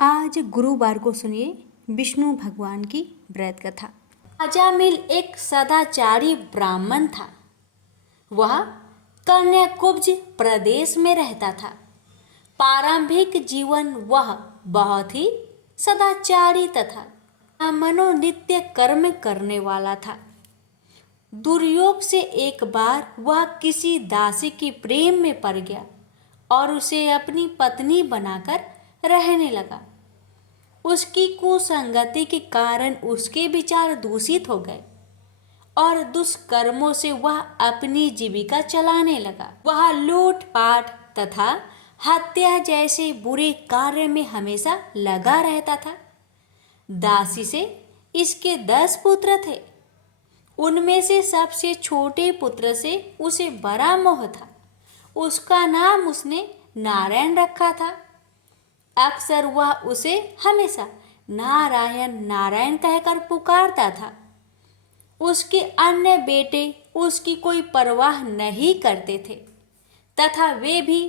आज गुरुवार को सुनिए विष्णु भगवान की व्रत कथा। अजामिल एक सदाचारी ब्राह्मण था। वह कन्याकुब्ज प्रदेश में रहता था। प्रारंभिक जीवन वह बहुत ही सदाचारी तथा मनोनित्य कर्म करने वाला था। दुर्योग से एक बार वह किसी दासी के प्रेम में पड़ गया और उसे अपनी पत्नी बनाकर रहने लगा। उसकी कुसंगति के कारण उसके विचार दूषित हो गए और दुष्कर्मों से वह अपनी जीविका चलाने लगा। वह लूटपाट तथा हत्या जैसे बुरे कार्य में हमेशा लगा रहता था। दासी से इसके 10 पुत्र थे। उनमें से सबसे छोटे पुत्र से उसे बड़ा मोह था। उसका नाम उसने नारायण रखा था। अक्सर वह उसे हमेशा नारायण नारायण कहकर पुकारता था। उसके अन्य बेटे उसकी कोई परवाह नहीं करते थे तथा वे भी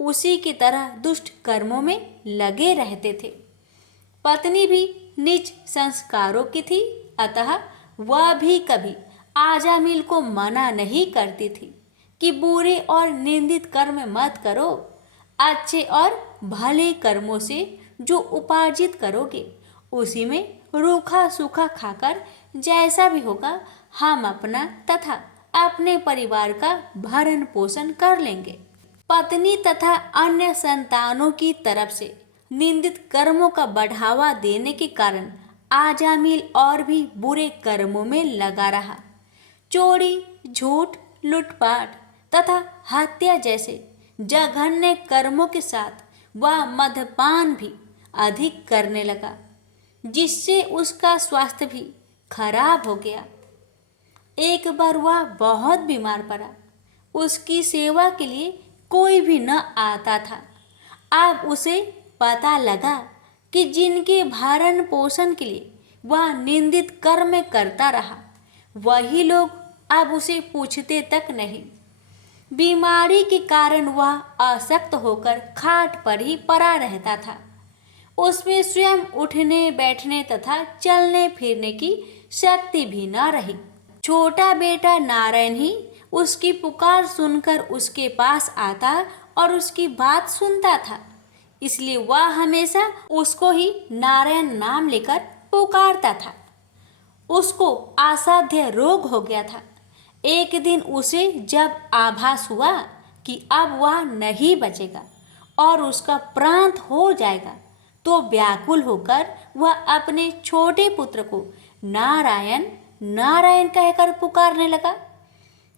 उसी की तरह दुष्ट कर्मों में लगे रहते थे। पत्नी भी नीच संस्कारों की थी, अतः वह भी कभी आजामिल को मना नहीं करती थी कि बुरे और निंदित कर्म मत करो। अच्छे और भले कर्मों से जो उपार्जित करोगे उसी में रूखा सूखा खाकर जैसा भी होगा हम अपना तथा अपने परिवार का भरण पोषण कर लेंगे। पत्नी तथा अन्य संतानों की तरफ से निंदित कर्मों का बढ़ावा देने के कारण आजामिल और भी बुरे कर्मों में लगा रहा। चोरी, झूठ, लूटपाट तथा हत्या जैसे जघन्य कर्मों के साथ वह मद्यपान भी अधिक करने लगा, जिससे उसका स्वास्थ्य भी खराब हो गया। एक बार वह बहुत बीमार पड़ा। उसकी सेवा के लिए कोई भी न आता था। अब उसे पता लगा कि जिनके भरण पोषण के लिए वह निंदित कर्म करता रहा, वही लोग अब उसे पूछते तक नहीं। बीमारी के कारण वह अशक्त होकर खाट पर ही पड़ा रहता था। उसमें स्वयं उठने बैठने तथा चलने फिरने की शक्ति भी न रही। छोटा बेटा नारायण ही उसकी पुकार सुनकर उसके पास आता और उसकी बात सुनता था, इसलिए वह हमेशा उसको ही नारायण नाम लेकर पुकारता था। उसको असाध्य रोग हो गया था। एक दिन उसे जब आभास हुआ कि अब वह नहीं बचेगा और उसका प्रांत हो जाएगा, तो व्याकुल होकर वह अपने छोटे पुत्र को नारायण नारायण कहकर पुकारने लगा।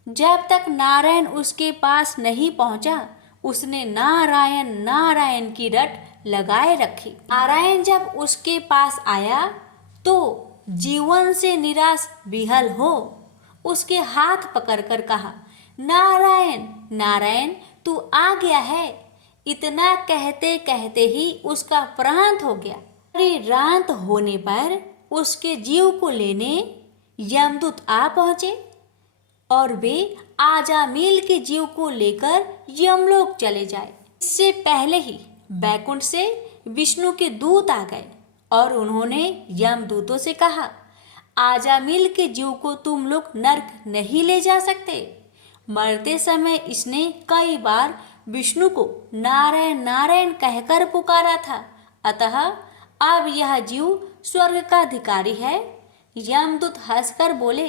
जब तक नारायण उसके पास नहीं पहुंचा, उसने नारायण नारायण की रट लगाए रखी। नारायण जब उसके पास आया तो जीवन से निराश विहल हो उसके हाथ पकड़कर कहा, नारायण नारायण तू आ गया है। इतना कहते कहते ही उसका प्रांत हो गया। रात होने पर उसके जीव को लेने यमदूत आ पहुंचे और वे आजामिल के जीव को लेकर यमलोक चले जाए। इससे पहले ही बैकुंठ से विष्णु के दूत आ गए और उन्होंने यमदूतों से कहा, आजामिल के जीव को तुम लोग नरक नहीं ले जा सकते। मरते समय इसने कई बार विष्णु को नारायण नारायण कहकर पुकारा था, अतः अब यह जीव स्वर्ग का अधिकारी है। यमदूत हंसकर बोले,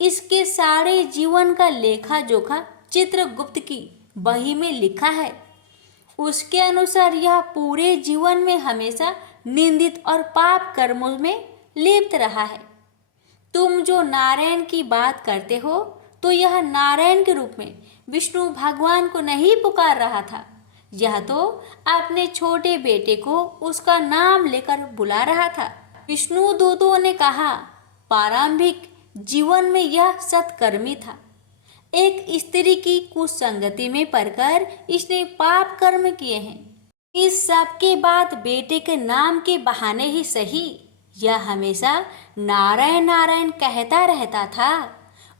इसके सारे जीवन का लेखा जोखा चित्रगुप्त की बही में लिखा है। उसके अनुसार यह पूरे जीवन में हमेशा निंदित और पाप कर्मों में लिप्त रहा है। तुम जो नारायण की बात करते हो, तो यह नारायण के रूप में विष्णु भगवान को नहीं पुकार रहा था। यह तो अपने छोटे बेटे को उसका नाम लेकर बुला रहा था। विष्णु दूतों ने कहा, प्रारंभिक जीवन में यह सत्कर्मी था। एक स्त्री की कुसंगति में पड़कर इसने पाप कर्म किए हैं। इस सब के बाद बेटे के नाम के बहाने ही सही यह हमेशा नारायण नारायण कहता रहता था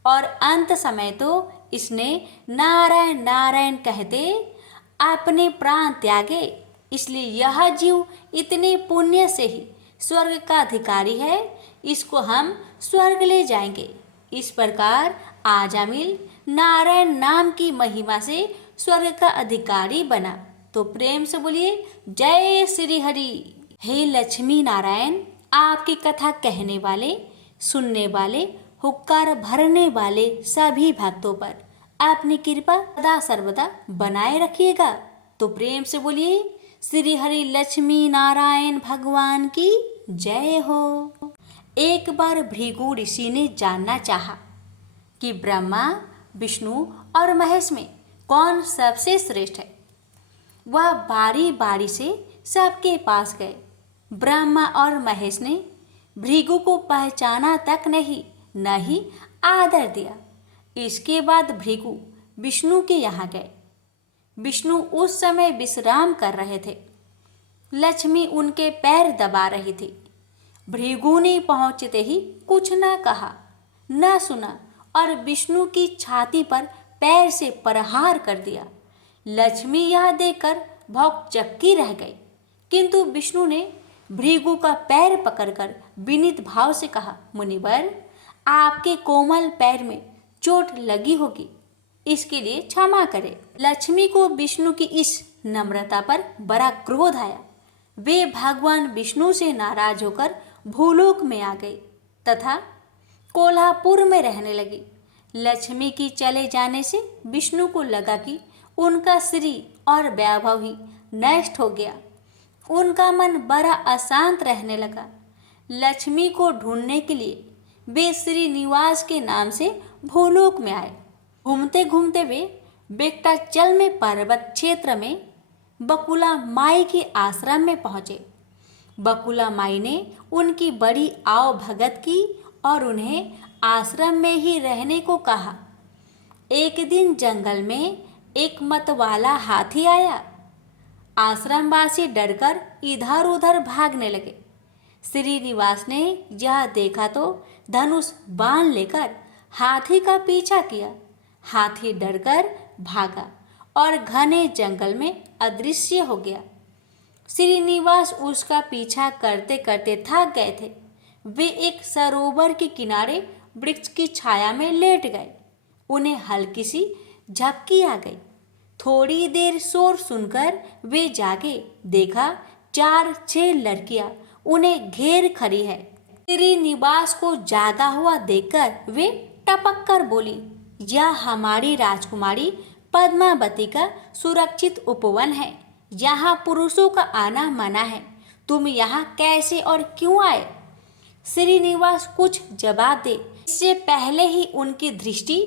और अंत समय तो इसने नारायण नारायण कहते अपने प्राण त्यागे। इसलिए यह जीव इतने पुण्य से ही स्वर्ग का अधिकारी है, इसको हम स्वर्ग ले जाएंगे। इस प्रकार आजामिल नारायण नाम की महिमा से स्वर्ग का अधिकारी बना। तो प्रेम से बोलिए जय श्री हरि। हे लक्ष्मी नारायण, आपकी कथा कहने वाले, सुनने वाले, हुक्कार भरने वाले सभी भक्तों पर अपनी कृपा सदा सर्वदा बनाए रखिएगा। तो प्रेम से बोलिए श्री हरि लक्ष्मी नारायण भगवान की जय हो। एक बार भृगु ऋषि ने जानना चाहा कि ब्रह्मा, विष्णु और महेश में कौन सबसे श्रेष्ठ है। वह बारी बारी से सबके पास गए। ब्रह्मा और महेश ने भृगु को पहचाना तक नहीं, न ही आदर दिया। इसके बाद भृगु विष्णु के यहाँ गए। विष्णु उस समय विश्राम कर रहे थे। लक्ष्मी उनके पैर दबा रही थी। भृगु ने पहुंचते ही कुछ न कहा न सुना और विष्णु की छाती पर पैर से प्रहार कर दिया। लक्ष्मी यह देखकर भौंकचक्की रह गई, किंतु विष्णु ने भृगु का पैर पकड़कर विनीत भाव से कहा, मुनिवर, आपके कोमल पैर में चोट लगी होगी, इसके लिए क्षमा करें। लक्ष्मी को विष्णु की इस नम्रता पर बड़ा क्रोध आया। वे भगवान विष्णु से नाराज होकर भूलोक में आ गई तथा कोल्हापुर में रहने लगी। लक्ष्मी की चले जाने से विष्णु को लगा कि उनका श्री और वैभव ही नष्ट हो गया। उनका मन बड़ा अशांत रहने लगा। लक्ष्मी को ढूंढने के लिए वे श्रीनिवास के नाम से भूलोक में आए। घूमते घूमते वे बेक्टाचल में पर्वत क्षेत्र में बकुला माई के आश्रम में पहुँचे। बकुला माई ने उनकी बड़ी आव भगत की और उन्हें आश्रम में ही रहने को कहा। एक दिन जंगल में एक मतवाला हाथी आया। आश्रमवासी डरकर इधर उधर भागने लगे। श्रीनिवास ने यह देखा तो धनुष बाण लेकर हाथी का पीछा किया। हाथी डरकर भागा और घने जंगल में अदृश्य हो गया। श्रीनिवास उसका पीछा करते करते थक गए थे। वे एक सरोवर के किनारे वृक्ष की छाया में लेट गए। उन्हें हल्की सी झपकी आ गई। थोड़ी देर शोर सुनकर वे जागे। देखा 4-6 लड़कियां उन्हें घेर खड़ी है। श्रीनिवास को जागा हुआ देखकर वे टपक कर बोली, यह हमारी राजकुमारी पद्मावती का सुरक्षित उपवन है। यहाँ पुरुषों का आना मना है। तुम यहाँ कैसे और क्यों आए? श्रीनिवास कुछ जवाब दे इससे पहले ही उनकी दृष्टि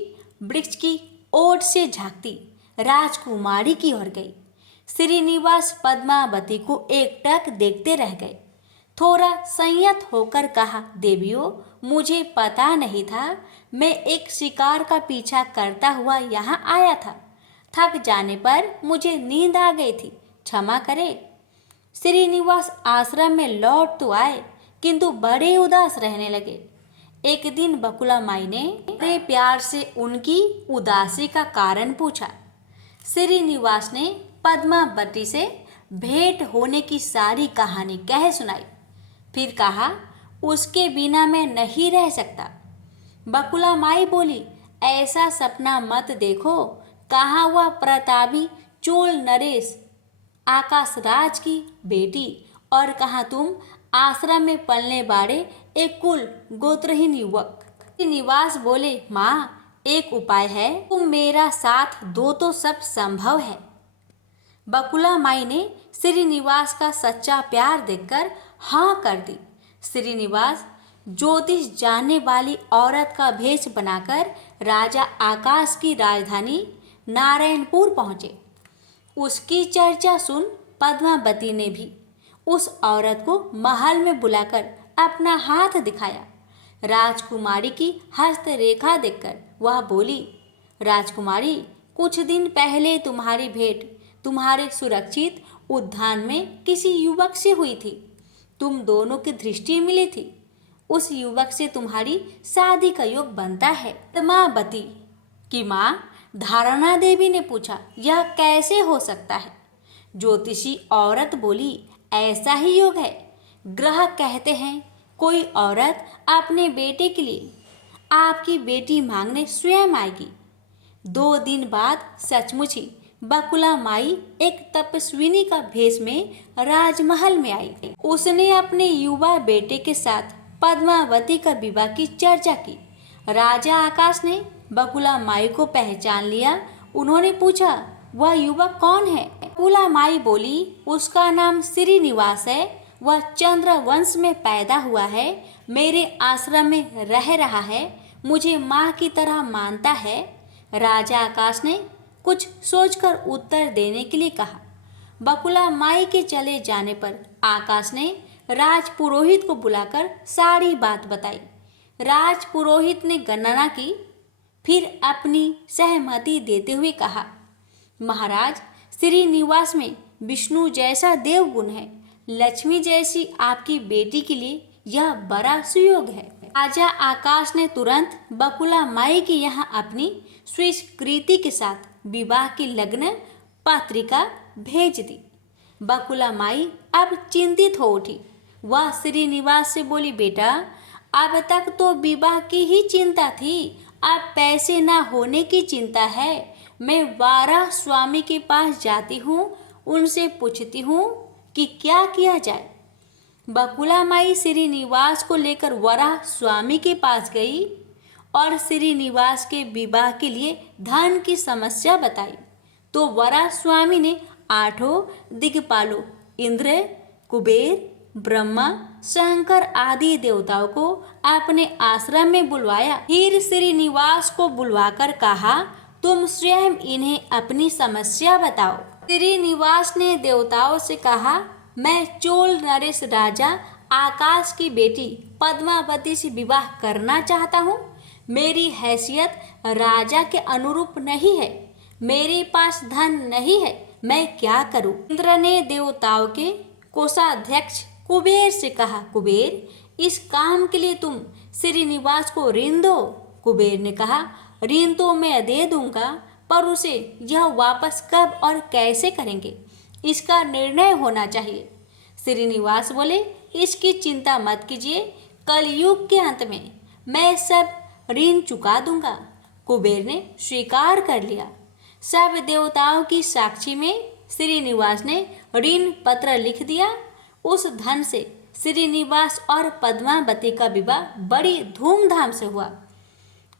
वृक्ष की ओर से झांकती राजकुमारी की ओर गई। श्रीनिवास पद्मावती को एकटक देखते रह गए। थोड़ा संयत होकर कहा, देवियों, मुझे पता नहीं था। मैं एक शिकार का पीछा करता हुआ यहाँ आया था। थक जाने पर मुझे नींद आ गई थी, क्षमा करें। श्रीनिवास आश्रम में लौट तो आए, किंतु बड़े उदास रहने लगे। एक दिन बकुला माई ने बड़े प्यार से उनकी उदासी का कारण पूछा। श्रीनिवास ने पद्मावती से भेंट होने की सारी कहानी कह सुनाई। फिर कहा, उसके बिना मैं नहीं रह सकता। बकुला माई बोली, ऐसा सपना मत देखो। कहाँ वह प्रतापी चोल नरेश आकाशराज की बेटी, और कहाँ तुम आश्रम में पलने बाड़े एक कुल गोत्रहीन युवक। श्रीनिवास बोले, माँ, एक उपाय है, तुम मेरा साथ दो तो सब संभव है। बकुला माई ने श्रीनिवास का सच्चा प्यार देखकर हाँ कर दी। श्रीनिवास ज्योतिष जानने वाली औरत का भेष बनाकर राजा आकाश की राजधानी नारायणपुर पहुँचे। उसकी चर्चा सुन पद्मावती ने भी उस औरत को महल में बुलाकर अपना हाथ दिखाया। राजकुमारी की हस्तरेखा देखकर वह बोली, राजकुमारी, कुछ दिन पहले तुम्हारी भेंट तुम्हारे सुरक्षित उद्यान में किसी युवक से हुई थी। तुम दोनों की दृष्टि मिली थी। उस युवक से तुम्हारी शादी का योग बनता है। पद्मावती की माँ धारणा देवी ने पूछा, यह कैसे हो सकता है? ज्योतिषी औरत बोली, ऐसा ही योग है। ग्रह कहते हैं कोई औरत अपने बेटे के लिए आपकी बेटी मांगने स्वयं आएगी। 2 दिन बाद सचमुच ही बकुला माई एक तपस्विनी का भेष में राजमहल में आई। उसने अपने युवा बेटे के साथ पद्मावती का विवाह की चर्चा की। राजा आकाश ने बकुला माई को पहचान लिया। उन्होंने पूछा, वह युवक कौन है? बकुला माई बोली, उसका नाम श्रीनिवास है। वह चंद्र वंश में पैदा हुआ है, मेरे आश्रम में रह रहा है, मुझे माँ की तरह मानता है। राजा आकाश ने कुछ सोचकर उत्तर देने के लिए कहा। बकुला माई के चले जाने पर आकाश ने राजपुरोहित को बुलाकर सारी बात बताई। राजपुरोहित ने गणना की, फिर अपनी सहमति देते हुए कहा, महाराज, श्रीनिवास में विष्णु जैसा देवगुण है। लक्ष्मी जैसी आपकी बेटी के लिए यह बड़ा सुयोग है। राजा आकाश ने तुरंत बकुला माई के यहाँ अपनी स्वीकृति के साथ विवाह की लग्न पत्रिका भेज दी। बकुला माई अब चिंतित हो उठी। वह श्रीनिवास से बोली, बेटा, अब तक तो विवाह की ही चिंता थी, अब पैसे ना होने की चिंता है। मैं वाराह स्वामी के पास जाती हूँ, उनसे पूछती हूँ कि क्या किया जाए। बकुला माई श्रीनिवास को लेकर वराह स्वामी के पास गई और श्रीनिवास के विवाह के लिए धन की समस्या बताई। तो वराह स्वामी ने 8 दिक्पालों इंद्र, कुबेर, ब्रह्मा, शंकर आदि देवताओं को अपने आश्रम में बुलवाया। फिर श्रीनिवास को बुलवाकर कहा, तुम स्वयं इन्हें अपनी समस्या बताओ। श्रीनिवास ने देवताओं से कहा, मैं चोल नरेश राजा आकाश की बेटी पद्मावती से विवाह करना चाहता हूँ। मेरी हैसियत राजा के अनुरूप नहीं है, मेरे पास धन नहीं है, मैं क्या करूँ? इंद्र ने देवताओं के कोषाध्यक्ष कुबेर से कहा, कुबेर, इस काम के लिए तुम श्रीनिवास को ऋण दो। कुबेर ने कहा, ऋण तो मैं दे दूंगा, पर उसे यह वापस कब और कैसे करेंगे, इसका निर्णय होना चाहिए। श्रीनिवास बोले, इसकी चिंता मत कीजिए, कलयुग के अंत में मैं सब ऋण चुका दूंगा। कुबेर ने स्वीकार कर लिया। सब देवताओं की साक्षी में श्रीनिवास ने ऋण पत्र लिख दिया। उस धन से श्रीनिवास और पद्मावती का विवाह बड़ी धूमधाम से हुआ।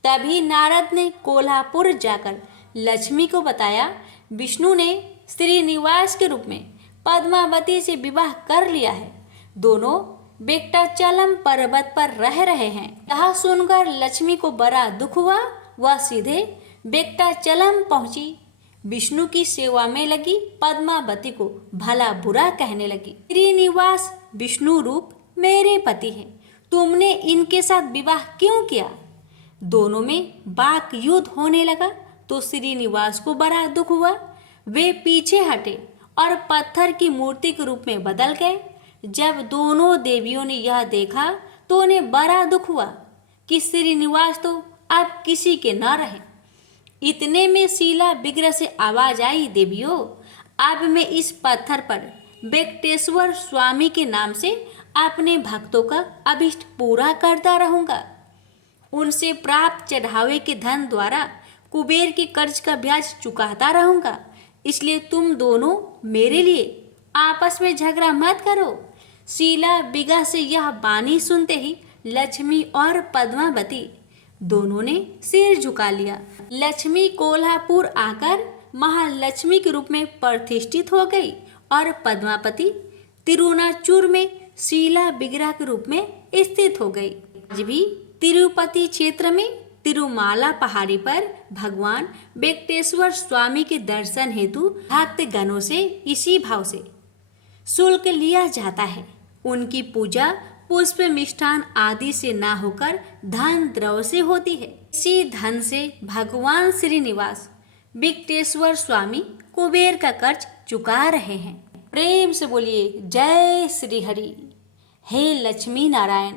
तभी नारद ने कोल्हापुर जाकर लक्ष्मी को बताया, विष्णु ने श्रीनिवास के रूप में पद्मावती से विवाह कर लिया है। दोनों वेंकटाचलम पर्वत पर रह रहे हैं। यह सुनकर लक्ष्मी को बड़ा दुख हुआ। वह सीधे वेंकटाचलम पहुंची, विष्णु की सेवा में लगी, पद्मावती को भला बुरा कहने लगी। श्रीनिवास विष्णु रूप मेरे पति हैं, तुमने इनके साथ विवाह क्यों किया? दोनों में वाक युद्ध होने लगा तो श्रीनिवास को बड़ा दुख हुआ। वे पीछे हटे और पत्थर की मूर्ति के रूप में बदल गए। जब दोनों देवियों ने यह देखा तो उन्हें बड़ा दुख हुआ कि श्रीनिवास तो अब किसी के न रहे। इतने में शीला विग्रह से आवाज आई, देवियों, अब मैं इस पत्थर पर वेंकटेश्वर स्वामी के नाम से अपने भक्तों का अभिष्ट पूरा करता रहूंगा। उनसे प्राप्त चढ़ावे के धन द्वारा कुबेर के कर्ज का ब्याज चुकाता रहूंगा। इसलिए तुम दोनों मेरे लिए आपस में झगड़ा मत करो। शीला विग्रह से यह वाणी सुनते ही लक्ष्मी और पद्मावती दोनों ने सिर झुका लिया। लक्ष्मी कोल्हापुर आकर महालक्ष्मी के रूप में प्रतिष्ठित हो गई और पद्मावती तिरुनाचूर में शीला विग्रह के रूप में स्थित हो गई। आज भी तिरुपति क्षेत्र में तिरुमाला पहाड़ी पर भगवान वेंकटेश्वर स्वामी के दर्शन हेतु भक्त गणों से इसी भाव से शुल्क लिया जाता है। उनकी पूजा पुष्प मिष्ठान आदि से ना होकर धन द्रव्य से होती है। इसी धन से भगवान श्रीनिवास वेंकटेश्वर स्वामी कुबेर का कर्ज चुका रहे हैं। प्रेम से बोलिए जय श्री हरि। हे लक्ष्मी नारायण,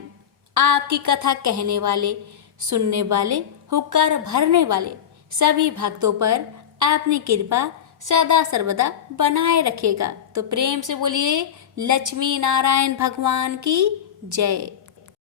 आपकी कथा कहने वाले, सुनने वाले, हुक्कार भरने वाले सभी भक्तों पर आपने कृपा सदा सर्वदा बनाए रखेगा। तो प्रेम से बोलिए लक्ष्मी नारायण भगवान की जय।